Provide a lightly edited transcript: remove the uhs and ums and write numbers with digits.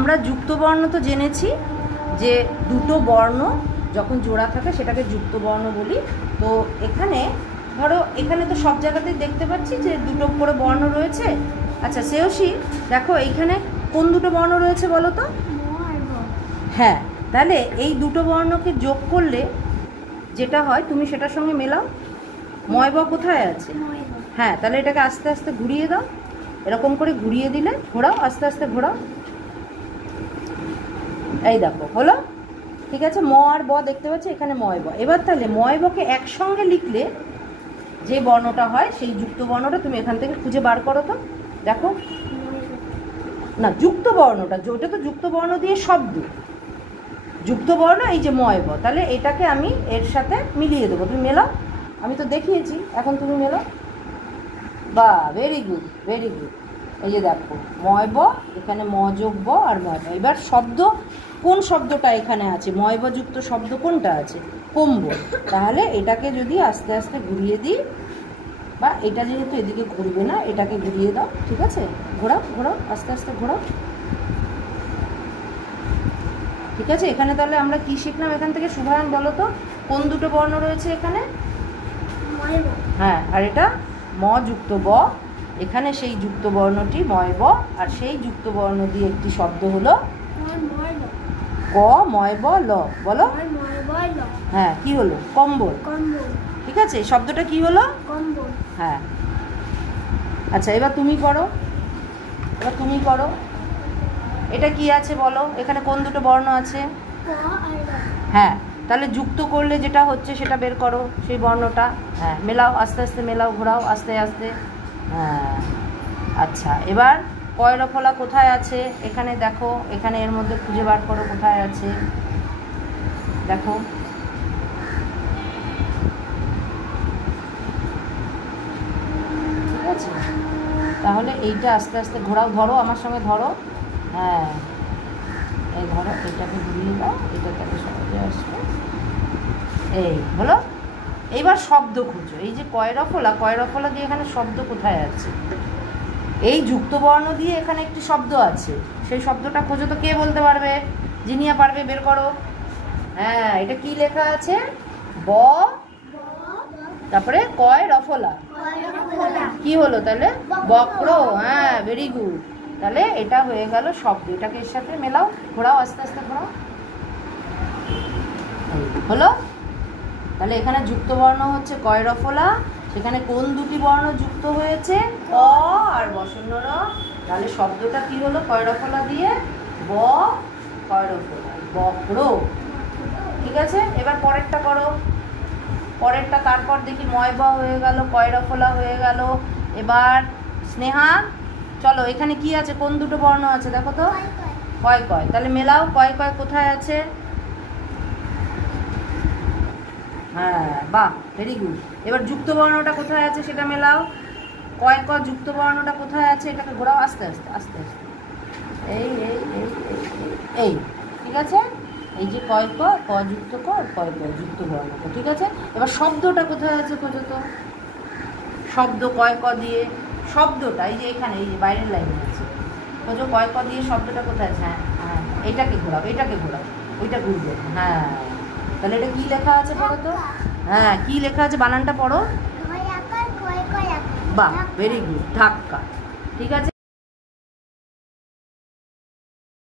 আমরা যুক্ত বর্ণ তো জেনেছি যে দুটো বর্ণ যখন জোড়া থাকে সেটাকে যুক্ত বর্ণ বলি। তো এখানে ধরো এখানে তো সব জায়গাতেই দেখতে পাচ্ছি যে দুটো করে বর্ণ রয়েছে। আচ্ছা শ্রেয়সী দেখো এইখানে কোন দুটো বর্ণ রয়েছে বলো তো? হ্যাঁ, তাহলে এই দুটো বর্ণকে যোগ করলে যেটা হয় তুমি সেটার সঙ্গে মেলাও। ময় ব কোথায় আছে? হ্যাঁ, তাহলে এটাকে আস্তে আস্তে ঘুরিয়ে দাও, এরকম করে ঘুরিয়ে দিলে, ঘোরাও আস্তে আস্তে ঘোরাও, এই দেখো হলো। ঠিক আছে, ম আর ব দেখতে পাচ্ছি এখানে ময় ব। এবার তাহলে ময় বকে একসঙ্গে লিখলে যে বর্ণটা হয় সেই যুক্ত বর্ণটা তুমি এখান থেকে খুঁজে বার করো তো। দেখো না, যুক্ত বর্ণটা ওটা তো যুক্ত বর্ণ দিয়ে শব্দ, যুক্ত বর্ণ এই যে ময় ব, তাহলে এটাকে আমি এর সাথে মিলিয়ে দেবো। তুমি মেলাও, আমি তো দেখিয়েছি, এখন তুমি মেলাও। বা ভেরি গুড, ভেরি গুড। এই যে দেখো ময় ব, এখানে ম যোগ ব আর ময় ব। এবার শব্দ কোন শব্দটা এখানে আছে? ময় ব যুক্ত শব্দ কোনটা আছে? কম্বল। তাহলে এটাকে যদি আস্তে আস্তে ঘুরিয়ে দিই, বা এটা যেহেতু এদিকে ঘুরবে না, এটাকে ঘুরিয়ে দাও। ঠিক আছে, ঘোরাও ঘোরাও আস্তে আস্তে ঘোরাও। ঠিক আছে, এখানে তাহলে আমরা কি শিখলাম এখান থেকে? শুভায়ন বলো তো কোন দুটো বর্ণ রয়েছে এখানে? হ্যাঁ, আর এটা ম যুক্ত ব, এখানে সেই যুক্ত বর্ণটি ময় ব, আর সেই যুক্ত বর্ণ দিয়ে একটি শব্দ হলো ক ময় ব ল। বলো। হ্যাঁ, কি হলো? কম্বল। ঠিক আছে, শব্দটা কি হলো? হ্যাঁ। আচ্ছা, এবার তুমি করো, এবার তুমি করো। এটা কি আছে বলো? এখানে কোন দুটো বর্ণ আছে? হ্যাঁ, তাহলে যুক্ত করলে যেটা হচ্ছে সেটা বের করো, সেই বর্ণটা। হ্যাঁ, মেলাও আস্তে আস্তে, মেলাও ঘোরাও আস্তে আস্তে। হ্যাঁ, আচ্ছা, এবার কয় রফলা কোথায় আছে? এখানে দেখো, এখানে এর মধ্যে খুঁজে বার করো কোথায় আছে। দেখো ঠিক আছে, তাহলে এইটা আস্তে আস্তে ঘোরাও, ধরো আমার সঙ্গে ধরো। হ্যাঁ, এই ধরো, এটাকে ঘুরিয়ে দাও, এটা তাকে সহজে আসবে। এই হলো। এইবার শব্দ খুঁজো। এই যে কয় রফলা, কয় রফলা দিয়ে এখানে শব্দ কোথায় আছে? এই যুক্ত বর্ণ দিয়ে এখানে একটি শব্দ আছে, সেই শব্দটা খোঁজো তো। কে বলতে পারবে? জিনিয়া পারবে, বের করো। হ্যাঁ, এটা কি লেখা আছে? ব, তারপরে কয় রফলা। কি হলো তাহলে? বক্র। হ্যাঁ, ভেরি গুড। তাহলে এটা হয়ে গেল শব্দ। এটাকে এর সাথে মেলাও, ঘোরাও আস্তে আস্তে ঘোরাও, হলো। তাহলে এখানে যুক্ত বর্ণ হচ্ছে কয় রফলা, সেখানে কোন দুটি বর্ণ যুক্ত হয়েছে? ক আর বসন্ন র। তাহলে শব্দটা কি হলো? কয় রফলা দিয়ে? ব কয় রফলা, বক্র। ঠিক আছে, এবার পরেরটা করো, পরেরটা। তারপর দেখি ময় ব হয়ে গেল, কয় রফলা হয়ে গেল। এবার স্নেহা চলো, এখানে কি আছে? কোন দুটো বর্ণ আছে দেখো তো? কয় কয়। তাহলে মেলাও, কয় কয় কোথায় আছে? হ্যাঁ, বাহ, ভেরি গুড। এবার যুক্ত বর্ণটা কোথায় আছে সেটা মেলাও। কয় ক যুক্ত বর্ণটা কোথায় আছে? এটাকে ঘোরাও আস্তে আস্তে আস্তে আস্তে। এই এই এই এই, ঠিক আছে। এই যে কয় ক, ক যুক্ত ক, কয় ক যুক্ত বর্ণটা। ঠিক আছে, এবার শব্দটা কোথায় আছে খোঁজো তো। শব্দ কয় ক দিয়ে শব্দটা, এই যে এখানে, এই যে বাইরের লাইনে আছে, খোঁজো কয় ক দিয়ে শব্দটা কোথায় আছে। হ্যাঁ হ্যাঁ, এইটাকে ঘোরাও, এইটাকে ঘোরাও, ওইটা ঘুরবে। হ্যাঁ, তাহলে এটা কি লেখা আছে পড়ো তো। হ্যাঁ, কি লেখা আছে? বানানটা পড়ো। বাহ, ভেরি গুড, ধাক্কা। ঠিক আছে,